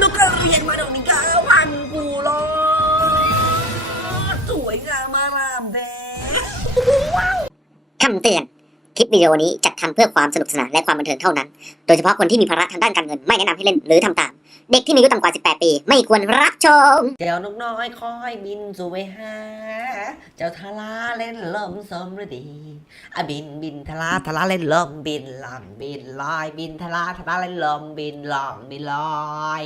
ลูกกระเรียนมาตรงนี้ก็วันกูรอสวยงามมารามแดงคำเตือน ลิปวิดีโอนี้จัดทำเพื่อความสนุกสนานและความบันเทิงเท่านั้น โดยเฉพาะคนที่มีภาระทางด้านการเงินไม่แนะนำให้เล่นหรือทำตาม เด็กที่มีอายุต่ำกว่า 18 ปี ไม่ควรรับชม เจ้านกน้อยคอยบินสู่ไปหา เจ้าทาราเล่นลมสมฤดีอะบินบินทาราทาราเล่นลมบินลองบินลอย บินทาราทาราเล่นลมบินลองบินลอย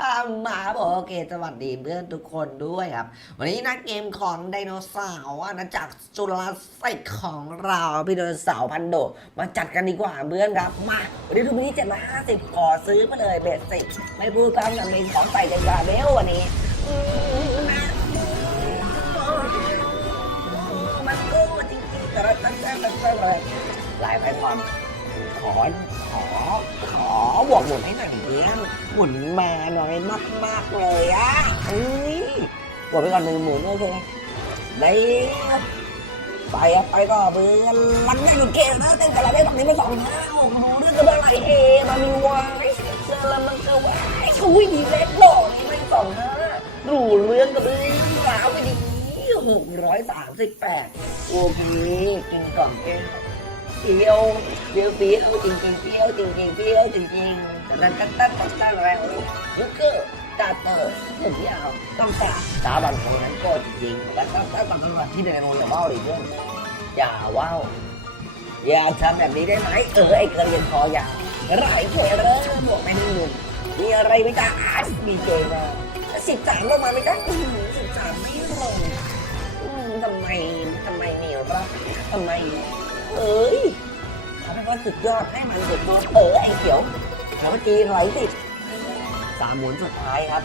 อามาบอกโอเคสวัสดีเพื่อนทุกคนด้วยครับ วันนี้นักเกมของไดโนเสาร์อาณาจักรจุลศิษย์ของเราพี่ไดโนเสาร์พันโด มาจัดกันดีกว่าเพื่อนครับ มาวันนี้ทุกวันนี้เจ็ดร้อยห้าสิบขอซื้อมาเลยเบสสิไม่พูดกันแต่มีของใส่ใจกว่าเร็ววันนี้มนะมันกู้จริงๆแต่ละตั้งแต่ตั้งแต่เลยหลายแพลตฟอมขอ ขอขอบวกหมุนให้หน่อยเพื่อนหมุนมาหน่อยมากๆเลยอะเฮ้ยกไปก่อนหนึ่งหมื่นโอเคได้ไปอะไปก็เบื่อลังแน่ดูเกมนะเต้นแต่ละได้ตอนนี้ไม่สองห้าโอ้โหเรื่องกระบะไหลเอมามีวายเจอแล้วมันก็วายช่วยดีเล็กหล่อนี่ไม่สองห้าดูเรื่องกระเบื้องสาวไปดีหกร้อยสามสิบแปดโอเคกินก่อนเกม เฟี้ยวเฟี้ยวเฟี้ยวจริงจริงเฟี้ยวจริงจริงเฟี้ยวจริงจริงแต่ตั้งตั้งตั้งตั้งตั้งแล้วลูกเกอร์ตาเตอร์หนึ่งยาวต้องตาตาบันของนั้นก็จริงและถ้าถ้าตอนกลางวันที่เดนโนอย่าเบ้าดิเพื่อนอย่าว้าวอย่าทำแบบนี้ได้ไหมเออไอ้กระเรียนคอยาวไรเทเลอร์บวกไปหนึ่งหนึ่งมีอะไรไม่จ้าอาร์ตมีเกมาสิบสามลงมาไม่ได้สิบสามไม่ลงอืมทำไมทำไมเหนียวปะทำไม เอ้ยเขาเป็นว่าสุดยอดให้มันสุดยอดเออไอ้เขียวแล้วเมื่อกี้ไรติสามหมุนสุดท้ายครับ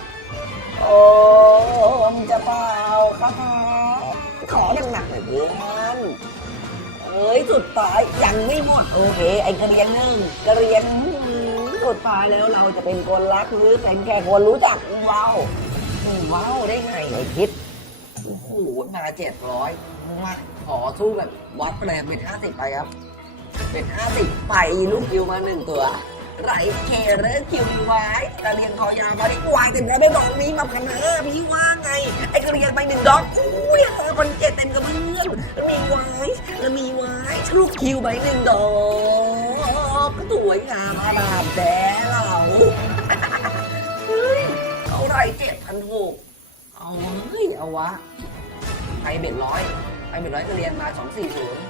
โอ้มจะเปล่าครับ ขอหนักๆหน่อยเพื่อนเอ้ยสุดท้ายยังไม่หมดโอเคไอ้กระเรียนหนึ่งกระเรียนสุดท้ายแล้วเราจะเป็นคนรักหรือเป็นแค่คนรู้จักว้าวว้าวได้ไงไอ้คิดโอ้โหมาเจ็ดร้อยมา ขอสู้แบบวัดไปเลเป็นห้าสิบไปครับเป็นห้าสิบไปลูกคิวมาหนึ่งตัว ไรเคเรอคิวไว้กระเรียนคอยาวมาดิวางเต็มแล้วไม่ดอกนี้มาพันห้าพี่ว่าไง ไอ้กระเรียนไปหนึ่งดอกอุ้ยห้าพันเจ็ดเต็มกับเพื่อนแล้วมีไว้แล้วมีไว้ลูกคิวไปหนึ่งดอกสวยงามอาลามแดเราเฮ้ยเอาไรเจ็ดพันหกเอาเฮ้ยเอาวะไปเบ็ดร้อย ไปเบ็ดร้อยกระเรียนมาสองสี่ศูนย์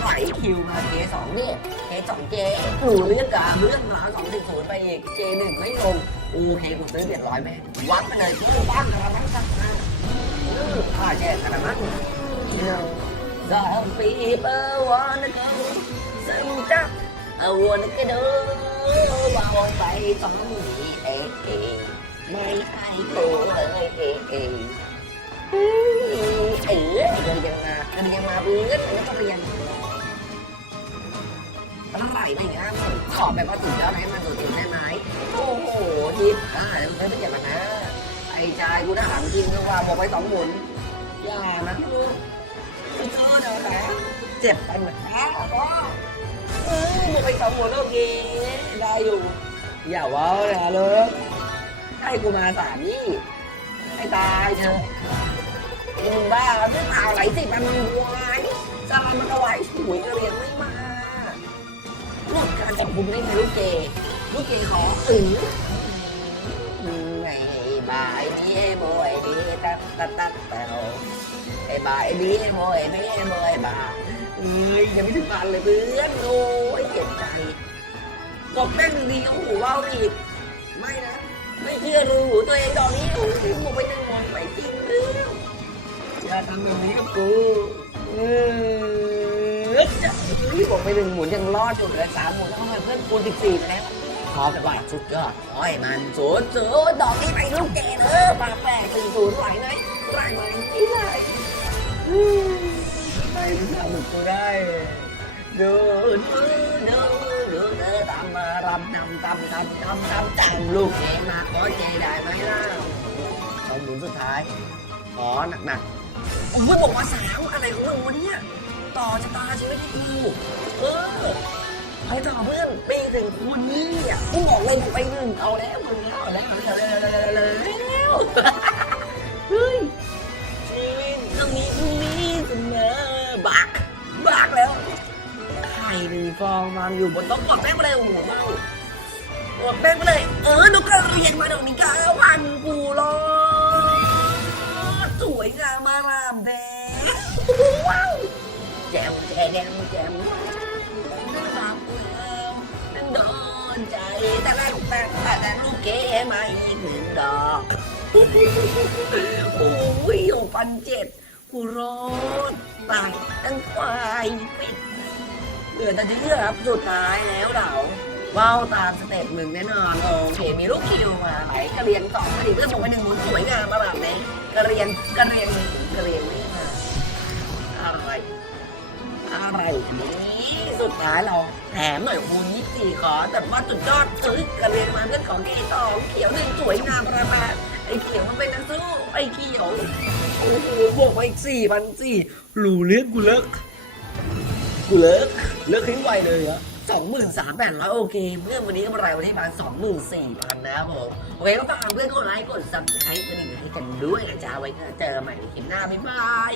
ไหลคิวมาเจสองเนี่ยเจสองเจหนูเลื่อนกาเลื่อนมาสองสี่ศูนย์ไปอีกเจหนึ่งไม่ลงโอเคกูซื้อเบ็ดร้อยแม่วัดไปเลยซื้อบ้านกระมังสักห้าค่าแจกกระมัง Some people wanna go Some stuff I wanna get over วางไปสองนี้เองเองไม่ให้โผล่เลยเอง เองเออไอ้เรียนมาเรียนมาเพื่อนแล้วก็เรียนอะไรไม่งามขอแบบว่าสุดยอดให้มันสุดจริงได้ไหมโอ้โหยิบอ่าเดี๋ยวมันไม่เจ็บนะไอ้ชายกูน่าถามจริงคือว่าบอกไปสองหมุนอย่านะลูกไม่ชอบเลยนะเจ็บไปหมือนกันเออมึงไปสองหมุนโอเคได้อยู่ อย่าว้าวเลยฮะลูกให้กูมาสามนี่ ให้ตายเถอะมึงบ้าแล้วไม่เปล่าไหลสิมันวายจามันก็ไหวสวยก็เรียนไม่มาลูกการจับคุมได้ไงลูกเกลูกเกขออือไงบายนี้โบยดีตัดตัดตัดแปวไอ้บาไอ้บีไอ้โมไอ้บีไอ้โมไอ้บาเอ้ยยังไม่ถึงพันเลยเพื่อนโอ้ยเจ็บใจกบแม่งดีโอ้โหว้าวอีกไม่นะ ไม่เชื่อดูหูตัวเองตอนนี้โอ้ยมึงไปนั่งมองไปจริงเรื่องอย่าทำแบบนี้กับกูเออพี่ผมไปหนึ่งหมุนยังรอดอยู่เลยสามหมุนแล้วเพื่อนคูณสิบสี่ไปแล้วพอไปไหวสุดยอดโอ้ยมันศูนย์ศูนย์ดอกนี้ไปลูกแกเนอปาแปะถึงศูนย์ไหวไหมไหวไหมไม่ไหวไม่ทำกูได้ดูดูดูดูเธอ ตามมารำนำตำตำตำตำแต่งลูกเกมาขอเจได้ไหมล่ะสองหมุนสุดท้าย ขอหนักหนักๆโอ้ยบอกว่าสามอะไรของมึงวะเนี่ยต่อชะตาชีวิตให้กูเออไปต่อเพื่อนไปถึงคนนี้อะกูบอกเลยไปหนึ่งเอาแล้วมึงเอาแล้วเอาแล้วเอาแล้ว ฟองวางอยู่บนโต๊ะกดแป้งไปเลยโอ้โหกดแป้งไปเลย เออนุกกระเรียงมาดอกนี้ก้าวันกูรอสวยงามมารามแดงว้าวแจวแจวแจวแจวรักแล้วนั่นโดนใจแต่ละแต่แต่แต่ลูกเก๋มาอีกหนึ่งดอกโอ้ยหกพันเจ็ดกูรอดตายตั้งควายปิด เหลือแต่ที่เหลือครับสุดท้ายแล้วเราว้าวตามสเต็ปหนึ่งแน่นอนโอเคมีลูกคิวมาไหลกระเรียนสองกระดิ่งเพื่อส่งไปหนึ่งหมุนสวยงามมาแบบนี้กระเรียนกระเรียนกระเรียนไม่มาอะไรอะไรนี้สุดท้ายเราแถมหน่อยคูณยี่สี่ขอแต่ว่าจุดยอดเอ้ยกระเรียนมาเพื่อนของเกตองเขียวหนึ่งสวยงามประมาณไอ้เขียวมันเป็นนักสู้ไอ้เขียวโอ้โหบวกไปอีกสี่พันสี่รู้เรื่องกูเลิก กูเลิกเลิกทิ้งไวเลยอะสองหมื่นสามแปดร้อยโอเคเพื่อนวันนี้กำไรวันที่ประมาณสองหมื่นสี่พันนะครับผมโอเคก็ฝากเพื่อนกดไลค์กดซับสไครต์กระดิ่งให้กันด้วยนะจ๊ะไว้เจอกันใหม่ในคลิปหน้าบ๊ายบาย